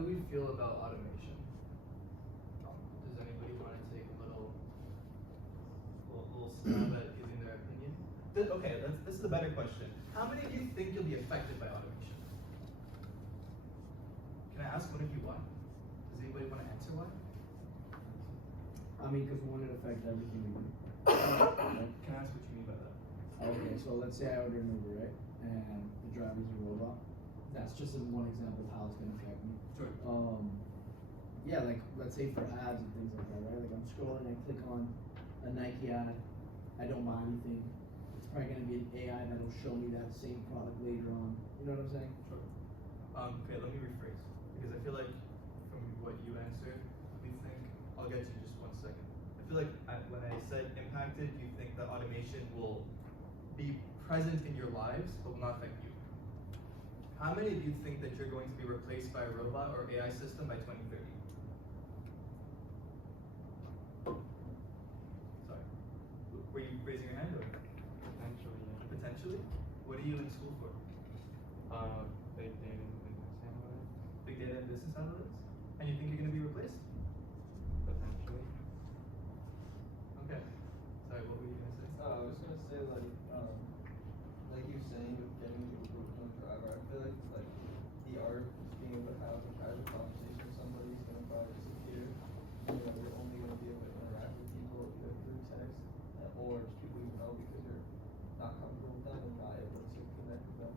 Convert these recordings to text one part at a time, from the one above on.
do we feel about automation? Does anybody want to take a little stab at giving their opinion? Okay, this is a better question. How many of you think you'll be affected by automation? Can I ask one of you why? Does anybody want to answer why? I mean, because we want to affect everything we do. Can I ask what you mean by that? Okay, so let's say I order an Uber, right? And the driver's a robot. That's just one example of how it's going to affect me. Sure. Yeah, like let's say for ads and things like that, right? Like I'm scrolling, I click on a Nike ad, I don't buy anything. It's probably going to be an AI that'll show me that same product later on. You know what I'm saying? Sure. Okay, let me rephrase, because I feel like from what you answered, we think, I'll get to you just 1 second. I feel like when I said impacted, you think that automation will be present in your lives, but will not affect you. How many of you think that you're going to be replaced by a robot or AI system by 2030? Sorry. Were you raising your hand or? Potentially, yeah. Potentially? What are you in school for? Big data and business analytics. Big data and business analytics? And you think you're going to be replaced? Potentially. Okay. Sorry, what were you going to say? I was gonna say like you're saying with getting people to become a driver, I feel like the art of being able to have a casual conversation with somebody is gonna probably disappear. You know, you're only gonna be able to interact with people either through text or just people you know because you're not comfortable with them and not able to connect with them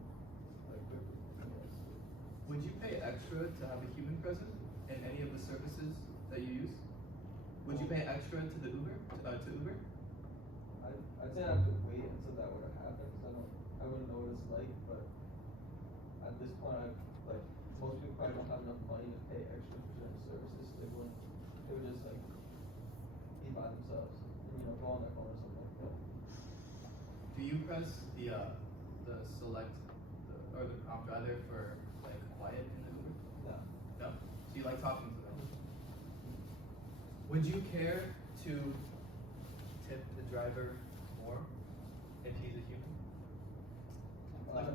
like quickly. Would you pay extra to have a human present in any of the services that you use? Would you pay extra to the Uber, to Uber? I'd say I have to wait until that were to happen because I wouldn't know what it's like. But at this point, most people probably don't have enough money to pay extra for certain services. So they would just like be by themselves and go on their phone or something like that. Do you press the select or the prompt rather for like quiet in the Uber? No. No. So you like talking to them? Would you care to tip the driver more if he's a human? Like,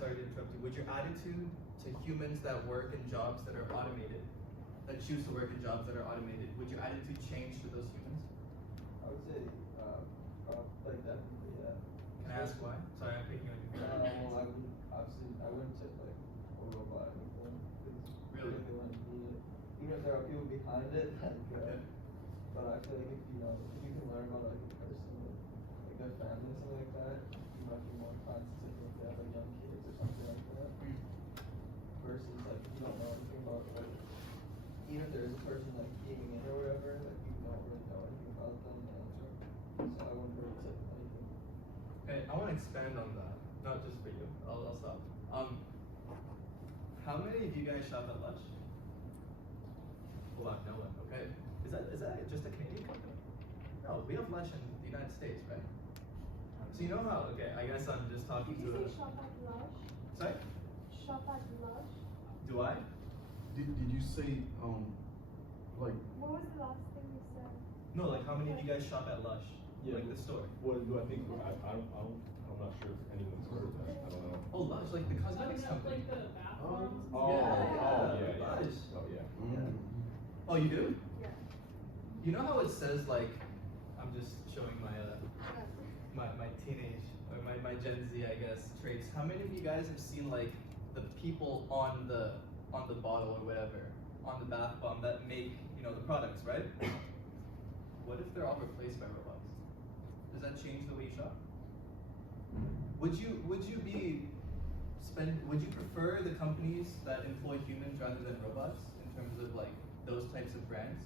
sorry to interrupt you, would your attitude to humans that work in jobs that are automated, that choose to work in jobs that are automated, would your attitude change to those humans? I would say, definitely, yeah. Can I ask why? Sorry, I'm picking on you. Well, I wouldn't tip like a robot or anything. Really? They wouldn't need it. Even if there are people behind it, Okay. But I feel like if you can learn about like a person with like their family or something like that, you might be more inclined to tip if they have like young kids or something like that. Versus like you don't know anything about like even if there is a person like beaming in or whatever, like you don't really know anything about them and answer. So I wouldn't really tip anything. Okay, I want to expand on that, not just for you. I'll stop. How many of you guys shop at Lush? Hold on, no one. Okay. Is that just a Canadian company? No, we have Lush in the United States, right? So you know how? Okay, I guess I'm just talking Did to. you say shop at Lush? Sorry? Shop at Lush? Do I? Did you say like? What was the last thing you said? No, like how many of you guys shop at Lush? Yeah. Like the store. What do I think? I'm not sure if anyone's heard of that. I don't know. Oh, Lush, like the cosmetics company. Like the bathrooms. Yeah. Lush. Oh yeah. Oh, you do? Yeah. You know how it says like, I'm just showing my my teenage or my Gen Z, I guess, traits. How many of you guys have seen like the people on the bottle or whatever, on the bath bomb that make the products, right? What if they're all replaced by robots? Does that change the way you shop? Would you prefer the companies that employ humans rather than robots in terms of like those types of brands?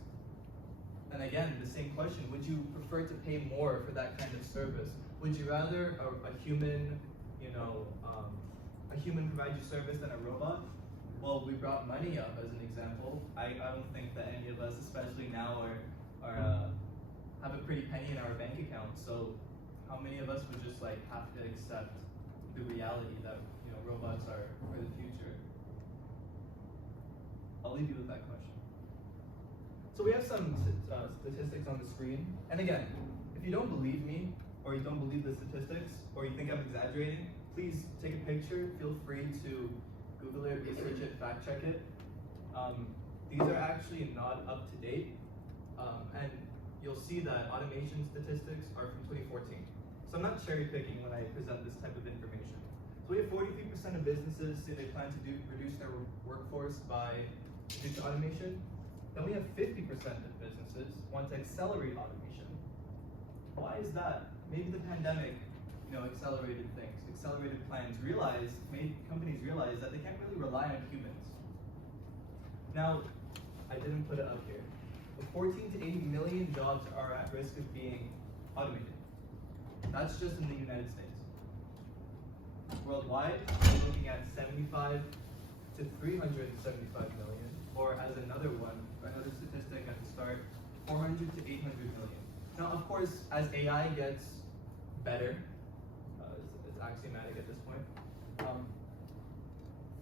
And again, the same question, would you prefer to pay more for that kind of service? Would you rather a human, a human provide you service than a robot? Well, we brought money up as an example. I don't think that any of us, especially now, have a pretty penny in our bank account. So how many of us would just like have to accept the reality that robots are for the future? I'll leave you with that question. So we have some statistics on the screen. And again, if you don't believe me, or you don't believe the statistics, or you think I'm exaggerating, please take a picture. Feel free to Google it, research it, fact check it. These are actually not up to date, and you'll see that automation statistics are from 2014. So I'm not cherry picking when I present this type of information. So we have 43% of businesses say they plan to reduce their workforce due to automation. Then we have 50% of businesses want to accelerate automation. Why is that? Maybe the pandemic, accelerated things, accelerated plans, made companies realize that they can't really rely on humans. Now, I didn't put it up here, but 14 to 80 million jobs are at risk of being automated. That's just in the United States. Worldwide, we're looking at 75 to 375 million, or as another statistic at the start, 400 to 800 million. Now, of course, as AI gets better, it's axiomatic at this point,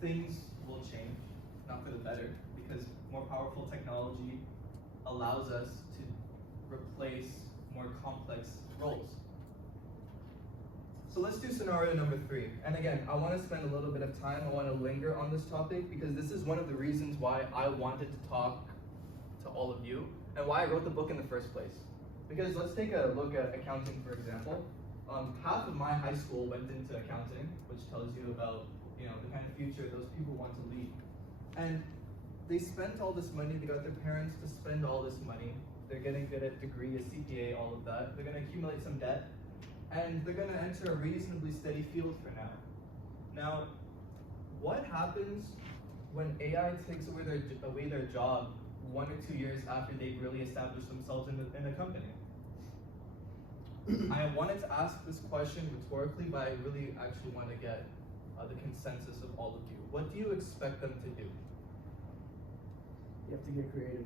things will change, not for the better, because more powerful technology allows us to replace more complex roles. So let's do scenario number 3. And again, I want to spend a little bit of time, I want to linger on this topic because this is one of the reasons why I wanted to talk to all of you and why I wrote the book in the first place. Because let's take a look at accounting, for example. Half of my high school went into accounting, which tells you about the kind of future those people want to lead. And they spent all this money, they got their parents to spend all this money, they're getting good at degree, a CPA, all of that, they're going to accumulate some debt, and they're going to enter a reasonably steady field for now. Now, what happens when AI takes away their job 1 or 2 years after they've really established themselves in a company? I wanted to ask this question rhetorically, but I really actually want to get the consensus of all of you. What do you expect them to do? You have to get creative.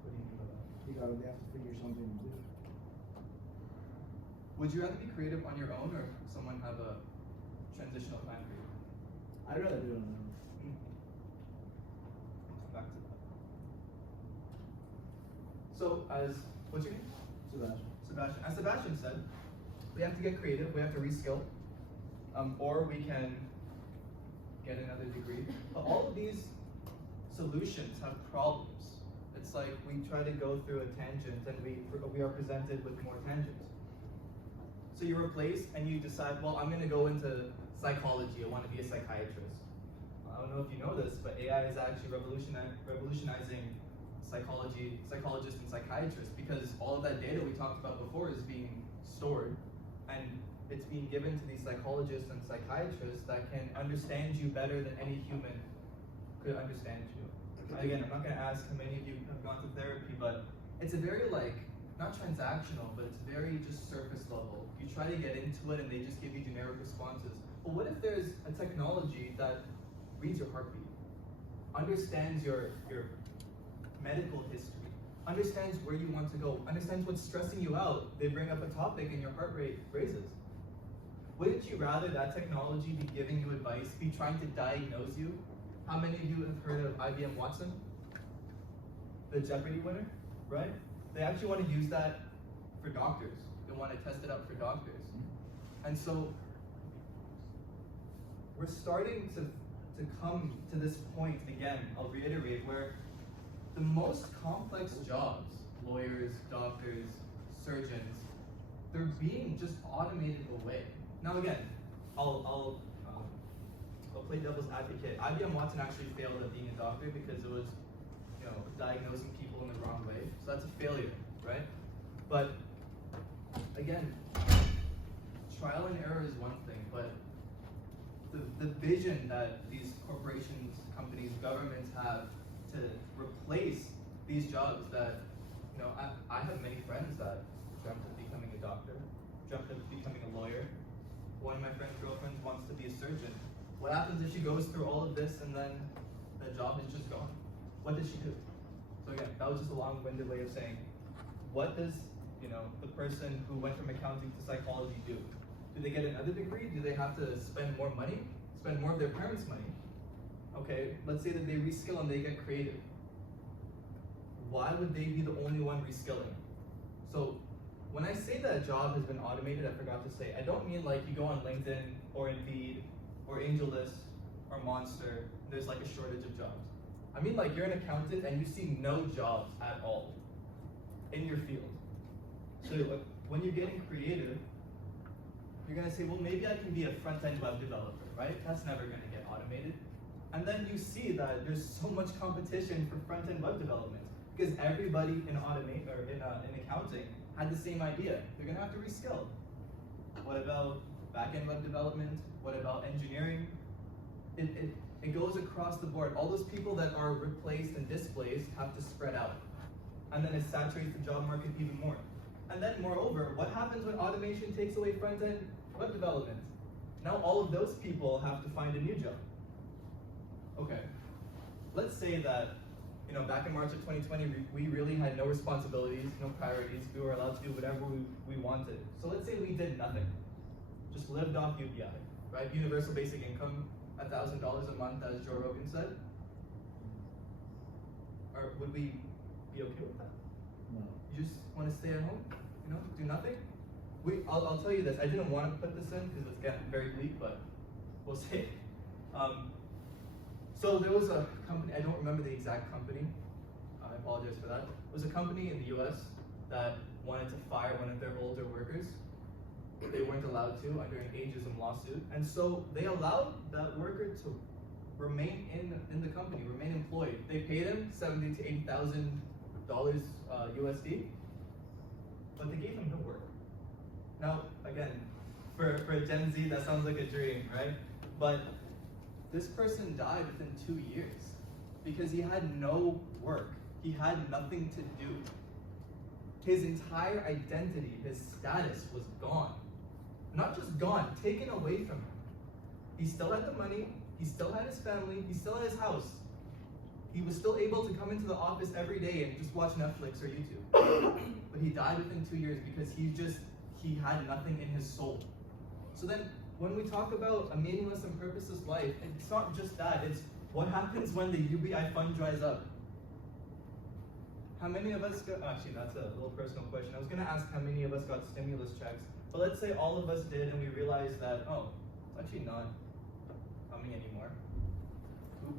What do you mean by that? They have to figure something to do. Would you rather be creative on your own, or someone have a transitional plan for you? I'd rather do it on my own. Back to that. So, what's your name? Sebastian. As Sebastian said, we have to get creative, we have to reskill, or we can get another degree. But all of these solutions have problems. It's like we try to go through a tangent and we are presented with more tangents. So you replace and you decide, well, I'm going to go into psychology, I want to be a psychiatrist. I don't know if you know this, but AI is actually revolutionizing psychologists and psychiatrists, because all of that data we talked about before is being stored and it's being given to these psychologists and psychiatrists that can understand you better than any human could understand you. Again, I'm not going to ask how many of you have gone to therapy, but it's a very not transactional, but it's very just surface level. You try to get into it and they just give you generic responses. But what if there's a technology that reads your heartbeat, understands your medical history, understands where you want to go, understands what's stressing you out, they bring up a topic and your heart rate raises? Wouldn't you rather that technology be giving you advice, be trying to diagnose you? How many of you have heard of IBM Watson? The Jeopardy winner, right? They actually want to use that for doctors. They want to test it out for doctors. And so we're starting to come to this point again, I'll reiterate, where the most complex jobs, lawyers, doctors, surgeons, they're being just automated away. Now again, I'll play devil's advocate. IBM Watson actually failed at being a doctor because it was, diagnosing people in the wrong way. So that's a failure, right? But again, trial and error is one thing, but the vision that these corporations, companies, governments have to replace these jobs that, I have many friends that dreamt of becoming a doctor, dreamt of becoming a lawyer. One of my friend's girlfriends wants to be a surgeon. What happens if she goes through all of this and then the job is just gone? What does she do? So again, that was just a long-winded way of saying, what does, the person who went from accounting to psychology do? Do they get another degree? Do they have to spend more money? Spend more of their parents' money? Okay, let's say that they reskill and they get creative. Why would they be the only one reskilling? So when I say that a job has been automated, I forgot to say, I don't mean like you go on LinkedIn or Indeed or AngelList or Monster, there's like a shortage of jobs. I mean, like, you're an accountant and you see no jobs at all in your field. So like, when you're getting creative, you're gonna say, well, maybe I can be a front-end web developer, right? That's never gonna get automated. And then you see that there's so much competition for front-end web development because everybody in accounting had the same idea. They're gonna have to reskill. What about back-end web development? What about engineering? It goes across the board. All those people that are replaced and displaced have to spread out. And then it saturates the job market even more. And then moreover, what happens when automation takes away front-end web development? Now all of those people have to find a new job. Okay, let's say that, you know, back in March of 2020, we really had no responsibilities, no priorities. We were allowed to do whatever we wanted. So let's say we did nothing, just lived off UBI, right? Universal basic income, $1,000 a month, as Joe Rogan said. Or would we be okay with that? No. You just want to stay at home, you know, do nothing? I'll tell you this. I didn't want to put this in because it's getting very bleak, but we'll see. So there was a company, I don't remember the exact company, I apologize for that. It was a company in the US that wanted to fire one of their older workers. They weren't allowed to under an ageism lawsuit. And so they allowed that worker to remain in the company, remain employed. They paid him $70,000 to $80,000 USD, but they gave him no work. Now, again, for Gen Z, that sounds like a dream, right? But this person died within 2 years because he had no work. He had nothing to do. His entire identity, his status was gone. Not just gone, taken away from him. He still had the money, he still had his family, he still had his house. He was still able to come into the office every day and just watch Netflix or YouTube. But he died within 2 years because he had nothing in his soul. So then, when we talk about a meaningless and purposeless life, it's not just that, it's what happens when the UBI fund dries up. How many of us got, actually that's a little personal question. I was gonna ask how many of us got stimulus checks, but let's say all of us did and we realized that, oh, it's actually not coming anymore.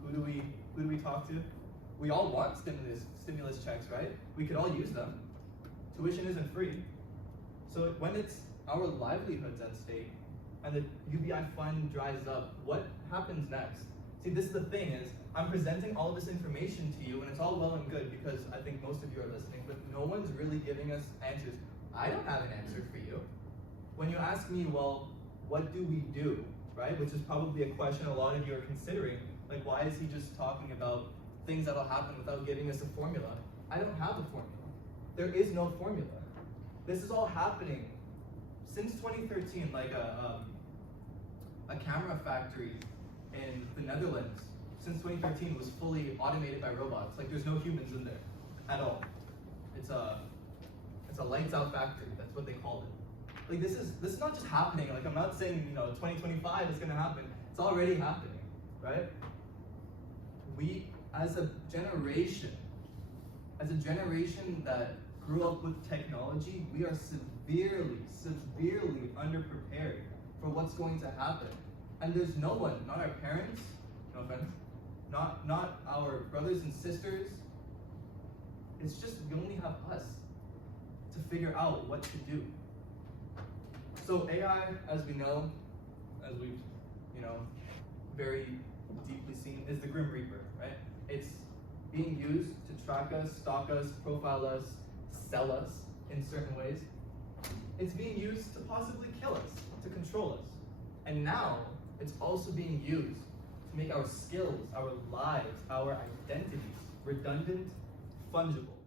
Who do we talk to? We all want stimulus checks, right? We could all use them. Tuition isn't free. So when it's our livelihoods at stake, and the UBI fund dries up, what happens next? See, this is the thing is, I'm presenting all of this information to you, and it's all well and good because I think most of you are listening, but no one's really giving us answers. I don't have an answer for you. When you ask me, well, what do we do, right? Which is probably a question a lot of you are considering. Like, why is he just talking about things that'll happen without giving us a formula? I don't have a formula. There is no formula. This is all happening since 2013, like a camera factory in the Netherlands, since 2013 was fully automated by robots. Like there's no humans in there at all. It's a lights out factory. That's what they called it. Like this is not just happening. Like I'm not saying 2025 is gonna happen. It's already happening, right? We as a generation that grew up with technology, we are severely underprepared for what's going to happen. And there's no one, not our parents, no offense, not our brothers and sisters. It's just we only have us to figure out what to do. So AI, as we know, as we've very deeply seen, is the Grim Reaper, right? It's being used to track us, stalk us, profile us, sell us in certain ways. It's being used to possibly kill us, to control us. And now, it's also being used to make our skills, our lives, our identities redundant, fungible.